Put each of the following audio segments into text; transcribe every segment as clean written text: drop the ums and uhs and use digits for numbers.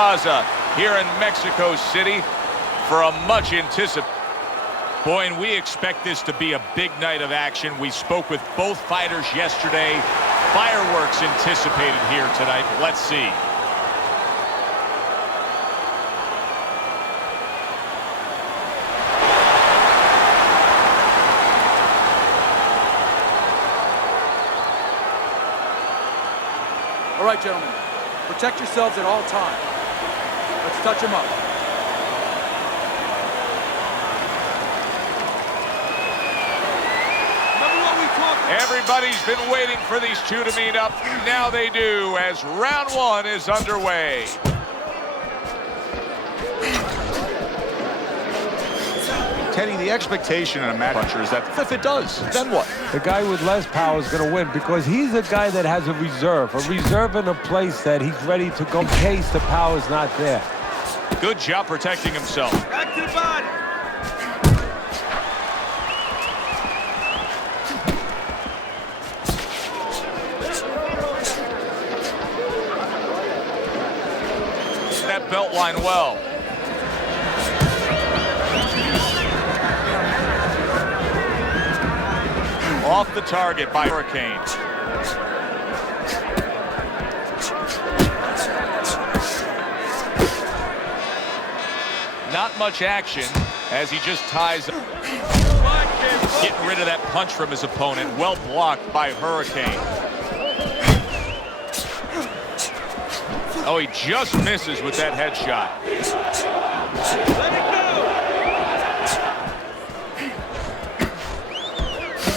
Plaza here in Mexico City for a much anticipated. Boy, and we expect this to be a big night of action. We spoke with both fighters yesterday. Fireworks anticipated here tonight. Let's see. All right, gentlemen, protect yourselves at all times. Let's touch them up. Everybody's been waiting for these two to meet up. Now they do, as round one is underway. Teddy, the expectation in a match puncher is that if it does, then what? The guy with less power is going to win because he's a guy that has a reserve in a place that he's ready to go in case the power's not there. Good job protecting himself. Back to the body. That belt line well. Off the target by Hurricane. Not much action as he just ties up. Getting rid of that punch from his opponent. Well blocked by Hurricane. Oh, he just misses with that headshot. Let it go.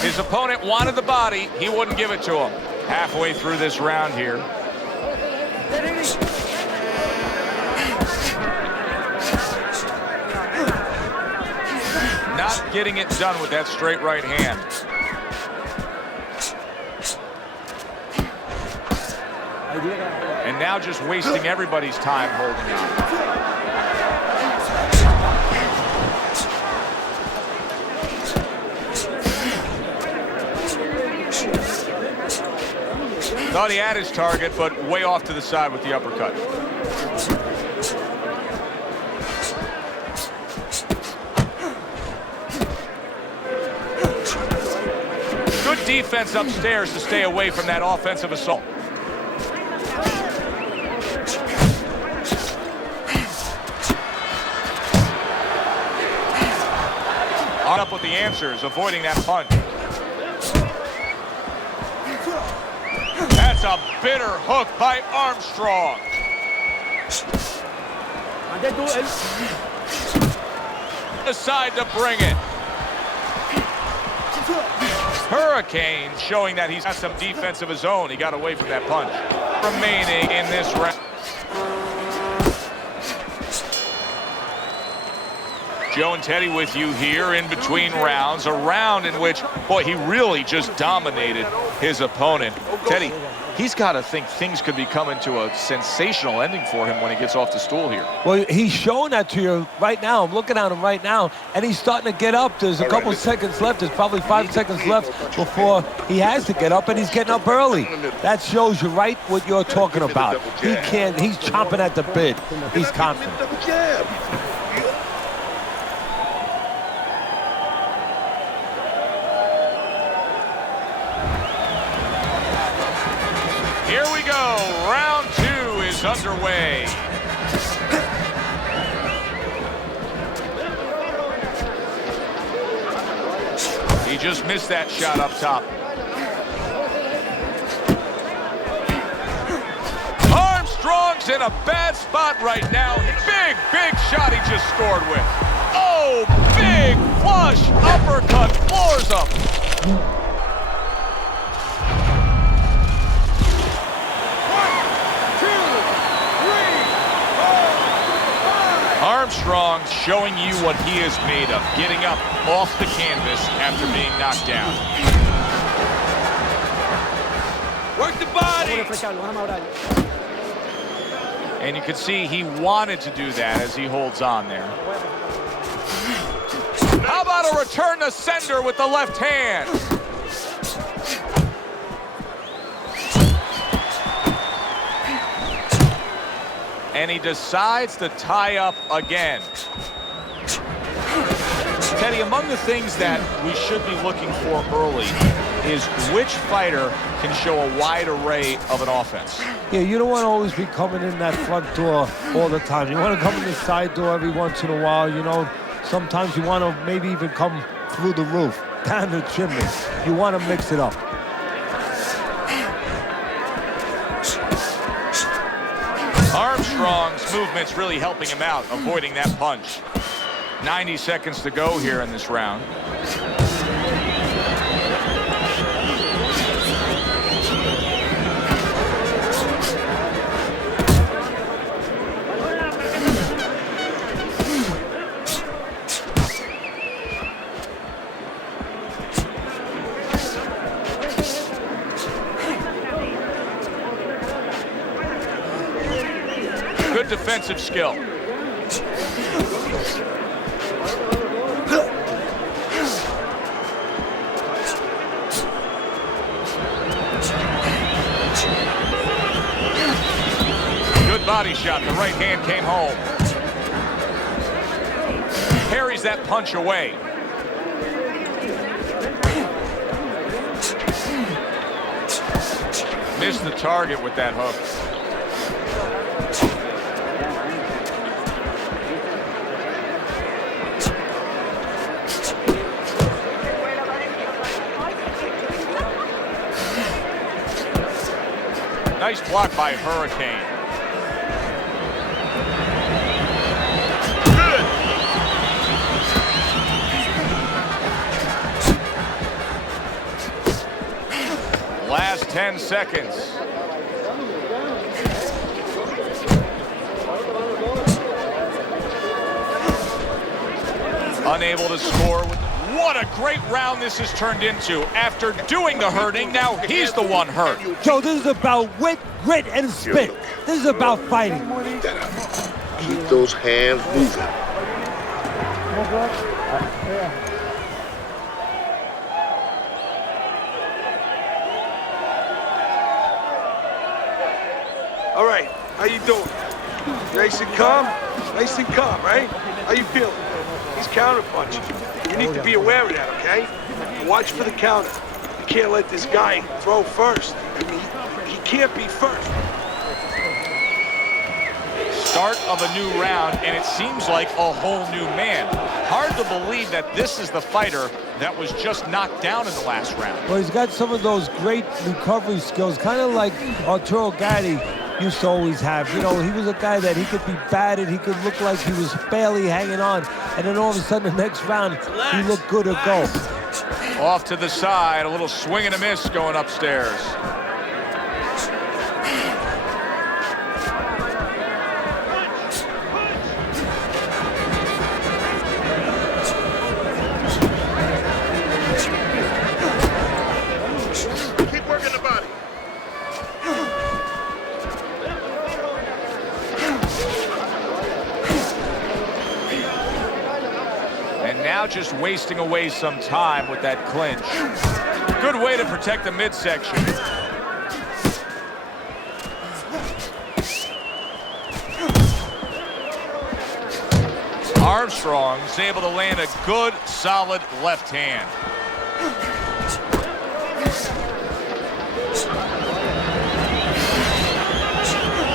His opponent wanted the body. He wouldn't give it to him. Halfway through this round here. Not getting it done with that straight right hand. And now just wasting everybody's time holding on. Thought he had his target, but way off to the side with the uppercut. Good defense upstairs to stay away from that offensive assault. On up with the answers, avoiding that punch. That's a bitter hook by Armstrong. Decide to bring it. Hurricane showing that he's got some defense of his own. He got away from that punch. Remaining in this round. Joe and Teddy with you here in between rounds. A round in which, boy, he really just dominated his opponent. Teddy, he's got to think things could be coming to a sensational ending for him when he gets off the stool here. Well, he's showing that to you right now. I'm looking at him right now, and he's starting to get up. There's a couple seconds left. There's probably 5 seconds left before he has to get up, and he's getting up early. That shows you right what you're talking about. He can't. He's chomping at the bit. He's confident. Here we go. Round two is underway. He just missed that shot up top. Armstrong's in a bad spot right now. Big shot he just scored with. Oh, big flush uppercut floors him. Armstrong showing you what he is made of, getting up off the canvas after being knocked down. Work the body! And you can see he wanted to do that as he holds on there. How about a return to sender with the left hand? And he decides to tie up again. Teddy, among the things that we should be looking for early is which fighter can show a wide array of an offense. Yeah, you don't want to always be coming in that front door all the time. You want to come in the side door every once in a while. You know, sometimes you want to maybe even come through the roof, down the chimney. You want to mix it up. Armstrong's movement's really helping him out, avoiding that punch. 90 seconds to go here in this round. Good defensive skill. Good body shot. The right hand came home. Parries that punch away. Missed the target with that hook. Nice block by Hurricane. Good. Last 10 seconds. Unable to score. What a great round this has turned into. After doing the hurting, now he's the one hurt. Joe, this is about wit, grit, and spit. This is about fighting. Keep those hands moving. All right, how you doing? Nice and calm? Nice and calm, right? How you feeling? He's counterpunching. You need to be aware of that, okay? And watch for the counter. You can't let this guy throw first. I mean, he can't be first. Start of a new round, and it seems like a whole new man. Hard to believe that this is the fighter that was just knocked down in the last round. Well, he's got some of those great recovery skills, kind of like Arturo Gatti used to always have. You know, he was a guy that he could be battered, he could look like he was barely hanging on, and then all of a sudden the next round, he looked good to go. Off to the side, a little swing and a miss going upstairs. Keep working the body. And now just wasting away some time with that clinch. Good way to protect the midsection. Armstrong's able to land a good, solid left hand.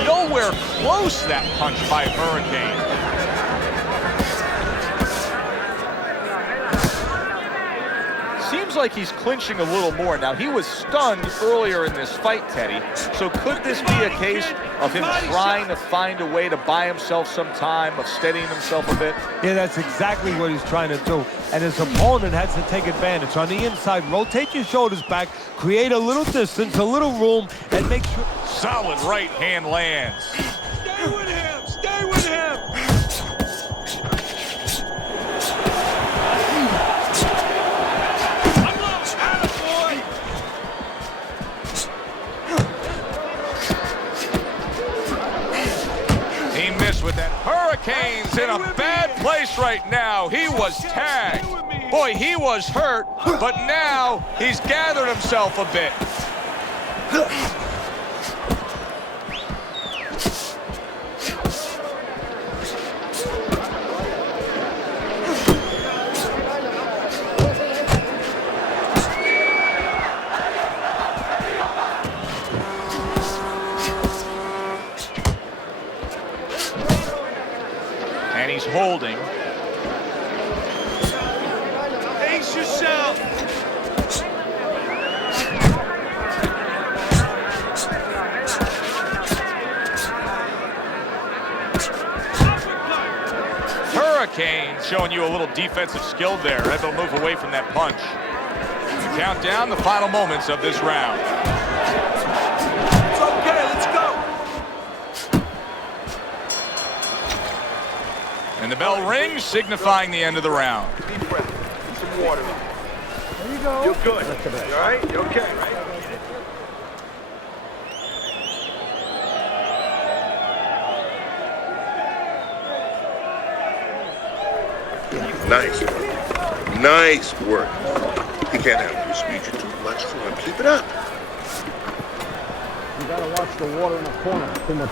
Nowhere close that punch by Hurricane. Seems like he's clinching a little more. Now, he was stunned earlier in this fight, Teddy. So could this be a case of him trying to find a way to buy himself some time, of steadying himself a bit? Yeah, that's exactly what he's trying to do. And his opponent has to take advantage. On the inside, rotate your shoulders back, create a little distance, a little room, and make sure... Solid right hand lands. Stay with him! Stay with him! He missed with that. Hurricane's in a bad place right now. He was tagged. Boy, he was hurt, but now he's gathered himself a bit. and he's holding. Pace yourself. Hurricane showing you a little defensive skill there. Able to move away from that punch. Count down the final moments of this round. It's okay, let's go. And the bell rings, signifying the end of the round. Deep breath. Get some water. There you go. You're good. You all right? You okay, right? Nice work. Nice work. He can't handle your speed. You're too much for him. Keep it up. You gotta watch the water in the corner. Too much.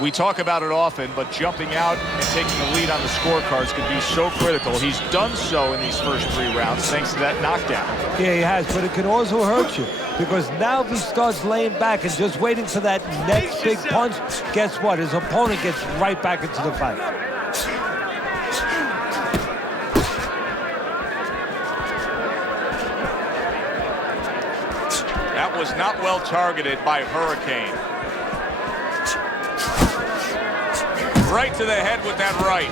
We talk about it often, but jumping out and taking the lead on the scorecards can be so critical. He's done so in these first 3 rounds thanks to that knockdown. Yeah, he has, but it can also hurt you because now if he starts laying back and just waiting for that next big punch, guess what? His opponent gets right back into the fight. That was not well targeted by Hurricane. Right to the head with that right.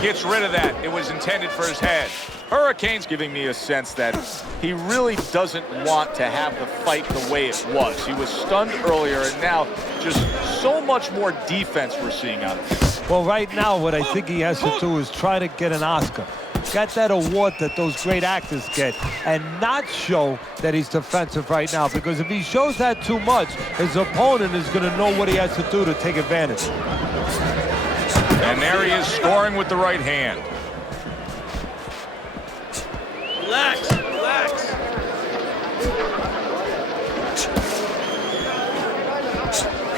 Gets rid of that. It was intended for his head. Hurricane's giving me a sense that he really doesn't want to have the fight the way it was. He was stunned earlier, and now just so much more defense we're seeing out of him. Well, right now, what I think he has to do is try to get an Oscar. Got that award that those great actors get, and not show that he's defensive right now, because if he shows that too much, his opponent is going to know what he has to do to take advantage. And there he is scoring with the right hand. Relax, relax.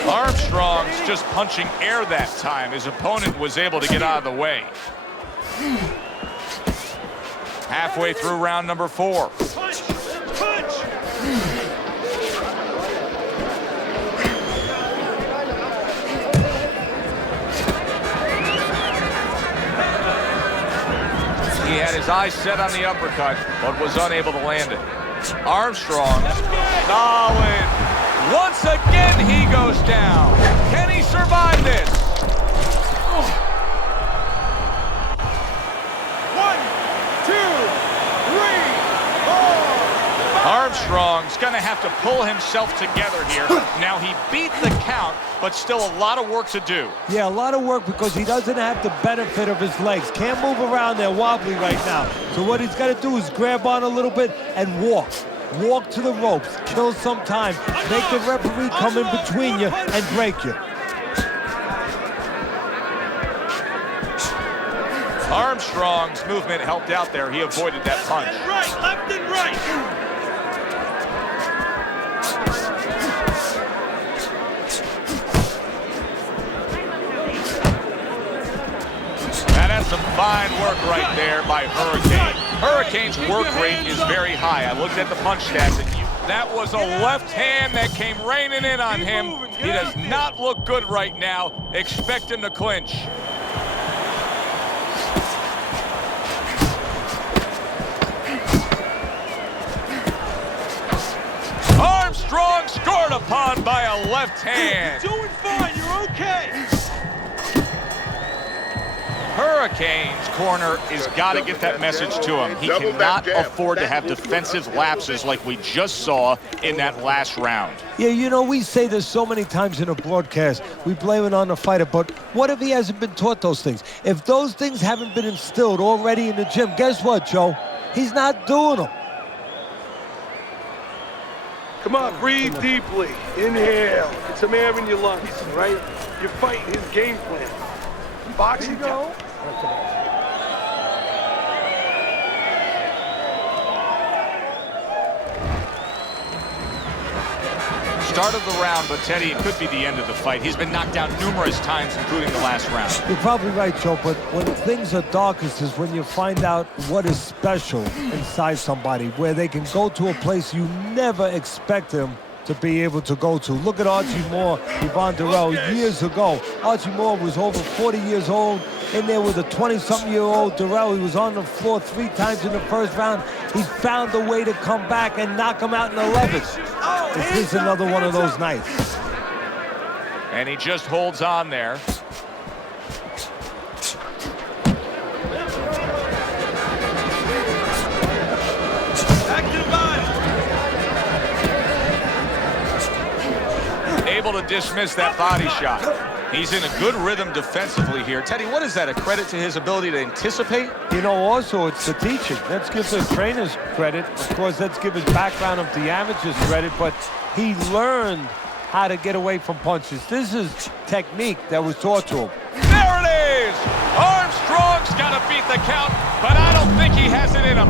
Armstrong's just punching air that time. His opponent was able to get out of the way. Halfway through round number 4. Punch! Punch! He had his eyes set on the uppercut, but was unable to land it. Armstrong, solid. Once again, he goes down. Can he survive this? 1, 2, 3, 4. Armstrong's going to have to pull himself together here. Now, he beat the count, but still a lot of work to do. Yeah, a lot of work because he doesn't have the benefit of his legs. Can't move around there wobbly right now. So what he's got to do is grab on a little bit and walk. Walk to the ropes, kill some time, make the referee come in between you and break you. Armstrong's movement helped out there. He avoided that punch. Right, left and right. Now that's some fine work right there by Hurricane. Hurricane's work rate is very high. I looked at the punch stats, and that was a left hand that came raining in on him. He does not look good right now. Expect him to clinch. Armstrong scored upon by a left hand. You're doing fine, you're okay. Hurricane's corner has got to get that message to him. He cannot afford to have defensive lapses like we just saw in that last round. Yeah, you know, we say this so many times in a broadcast. We blame it on the fighter, but what if he hasn't been taught those things? If those things haven't been instilled already in the gym, guess what, Joe? He's not doing them. Come on, breathe deeply. Inhale. Get some air in your lungs, right? You're fighting his game plan. Boxing go. Start of the round, but Teddy, it could be the end of the fight. He's been knocked down numerous times, including the last round. You're probably right, Joe, but when things are darkest is when you find out what is special inside somebody, where they can go to a place you never expect them to be able to go to. Look at Archie Moore, Yvonne Durrell, years ago. Archie Moore was over 40 years old, in there with a 20-something-year-old Durrell. He was on the floor 3 times in the first round. He found a way to come back and knock him out in the 11th. This is another one of those nights. And he just holds on there. Able to dismiss that body shot. He's in a good rhythm defensively here. Teddy, what is that? A credit to his ability to anticipate? You know, also, it's the teaching. Let's give the trainers credit. Of course, let's give his background of the amateurs credit, but he learned how to get away from punches. This is technique that was taught to him. There it is! Armstrong's got to beat the count, but I don't think he has it in him.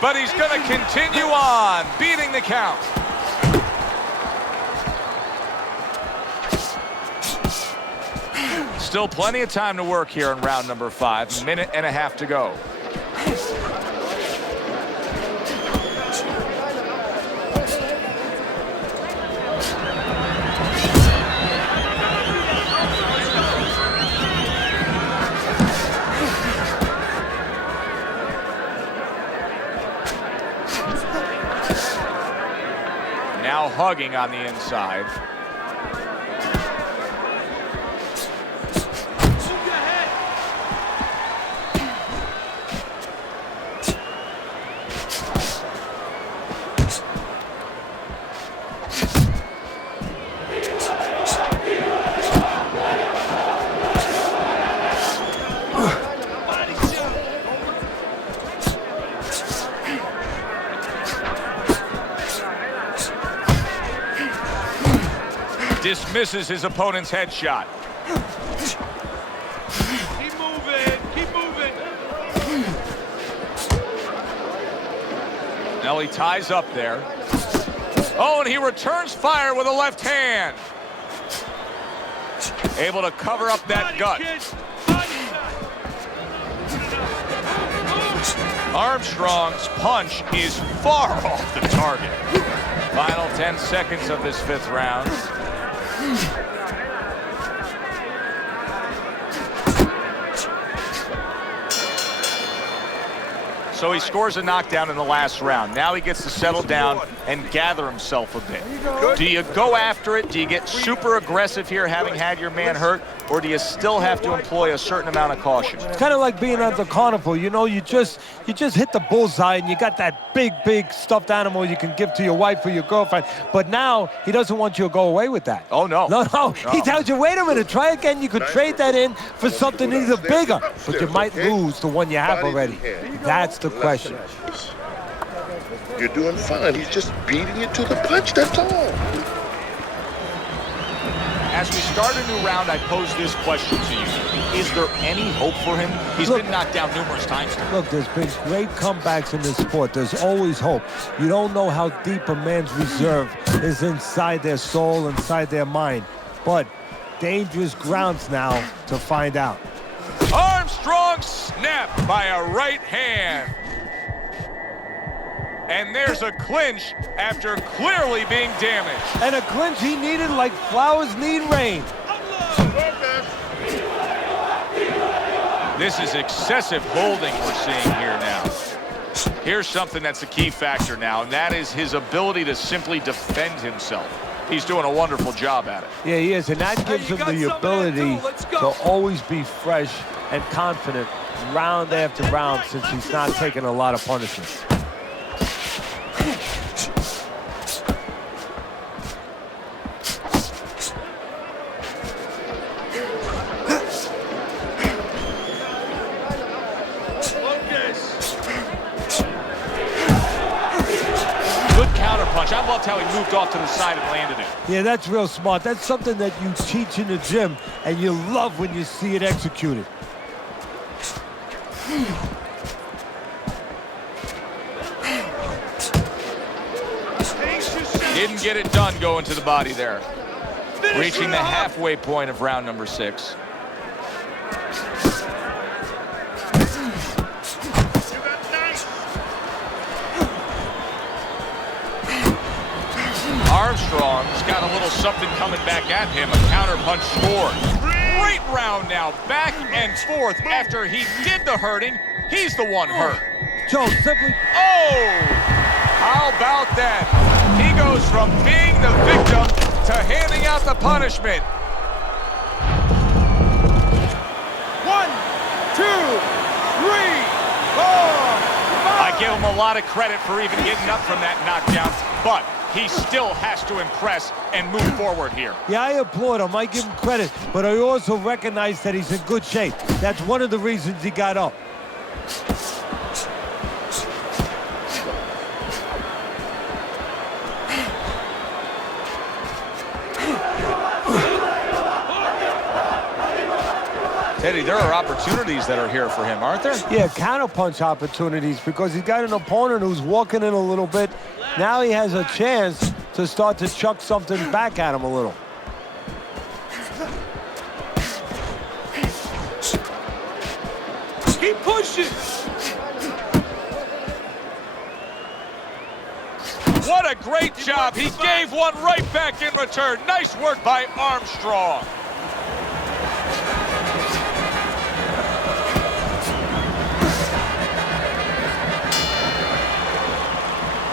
But he's going to continue on, beating the count. Still plenty of time to work here in round number 5. A minute and a half to go. Now hugging on the inside. Dismisses his opponent's headshot. Keep moving, keep moving. Now he ties up there. Oh, and he returns fire with a left hand. Able to cover up that gut. Armstrong's punch is far off the target. Final 10 seconds of this 5th round. So he scores a knockdown in the last round. Now he gets to settle down and gather himself a bit. Do you go after it? Do you get super aggressive here, having had your man hurt? Or do you still have to employ a certain amount of caution? It's kind of like being at the carnival. You know, you just hit the bullseye and you got that big stuffed animal you can give to your wife or your girlfriend. But now he doesn't want you to go away with that. Oh, no. No. He tells you, wait a minute, try again. You could trade that in for something either bigger, but you might lose the one you have already. That's the question. You're doing fine. He's just beating you to the punch, that's all. As we start a new round, I pose this question to you. Is there any hope for him? He's been knocked down numerous times now. Look, there's been great comebacks in this sport. There's always hope. You don't know how deep a man's reserve is inside their soul, inside their mind. But dangerous grounds now to find out. Armstrong snapped by a right hand. And there's a clinch after clearly being damaged. And a clinch he needed like flowers need rain. This is excessive holding we're seeing here now. Here's something that's a key factor now, and that is his ability to simply defend himself. He's doing a wonderful job at it. Yeah, he is, and that gives him the ability to always be fresh and confident round after round since he's not taking a lot of punishment. Good counter punch. I'm loved how he moved off to the side and landed it. Yeah, that's real smart. That's something that you teach in the gym, and you love when you see it executed. Didn't get it done going to the body there. Reaching the halfway point of round number 6. Armstrong's got a little something coming back at him. A counter punch scored. Great round now, back and forth. After he did the hurting, he's the one hurt. Joe, simply... Oh! How about that? He goes from being the victim to handing out the punishment. 1, 2, 3, 4, 5. I give him a lot of credit for even getting up from that knockdown, but he still has to impress and move forward here. Yeah, I applaud him. I give him credit, but I also recognize that he's in good shape. That's one of the reasons he got up. Teddy, there are opportunities that are here for him, aren't there? Yeah, counterpunch opportunities, because he's got an opponent who's walking in a little bit. Now he has a chance to start to chuck something back at him a little. Keep pushing. What a great job. He gave one right back in return. Nice work by Armstrong.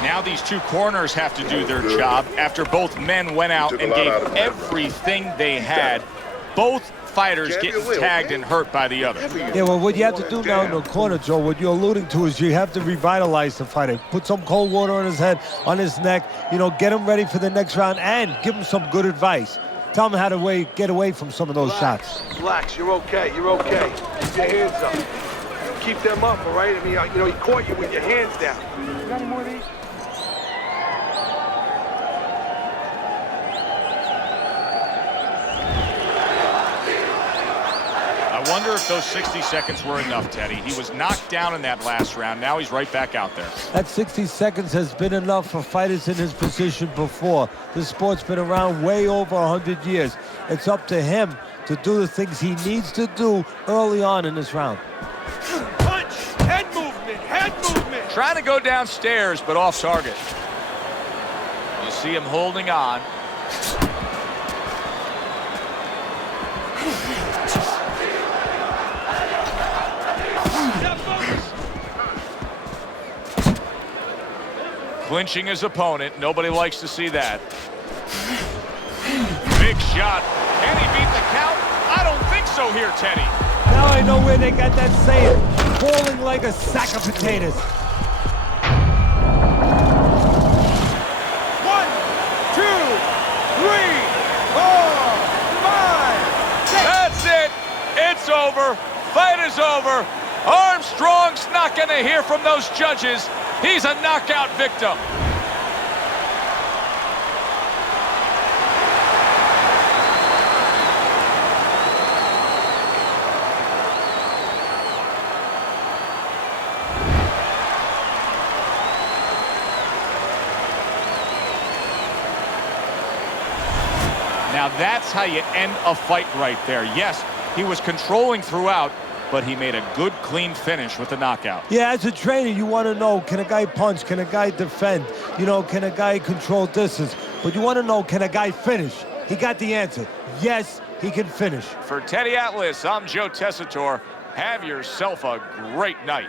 Now these two corners have to do their job after both men went out and gave everything they had. Both fighters getting tagged and hurt by the other. Yeah, well, what you have to do now in the corner, Joe, what you're alluding to is you have to revitalize the fighter. Put some cold water on his head, on his neck, you know, get him ready for the next round and give him some good advice. Tell him how to get away from some of those shots. Relax, you're okay, you're okay. Keep your hands up. Keep them up, all right? I mean, you know, he caught you with your hands down. You got any more of these? I wonder if those 60 seconds were enough, Teddy. He was knocked down in that last round. Now he's right back out there. That 60 seconds has been enough for fighters in his position before. This sport's been around way over 100 years. It's up to him to do the things he needs to do early on in this round. Punch. Head movement. Head movement. Trying to go downstairs, but off target. You see him holding on. Clinching his opponent. Nobody likes to see that. Big shot. Can he beat the count? I don't think so here, Teddy. Now I know where they got that saying, falling like a sack of potatoes. 1, 2, 3, 4, 5, 6. That's it. It's over. Fight is over. Armstrong's not going to hear from those judges. He's a knockout victim. Now that's how you end a fight right there. Yes, he was controlling throughout, but he made a good, clean finish with the knockout. Yeah, as a trainer, you want to know, can a guy punch? Can a guy defend? You know, can a guy control distance? But you want to know, can a guy finish? He got the answer. Yes, he can finish. For Teddy Atlas, I'm Joe Tessitore. Have yourself a great night.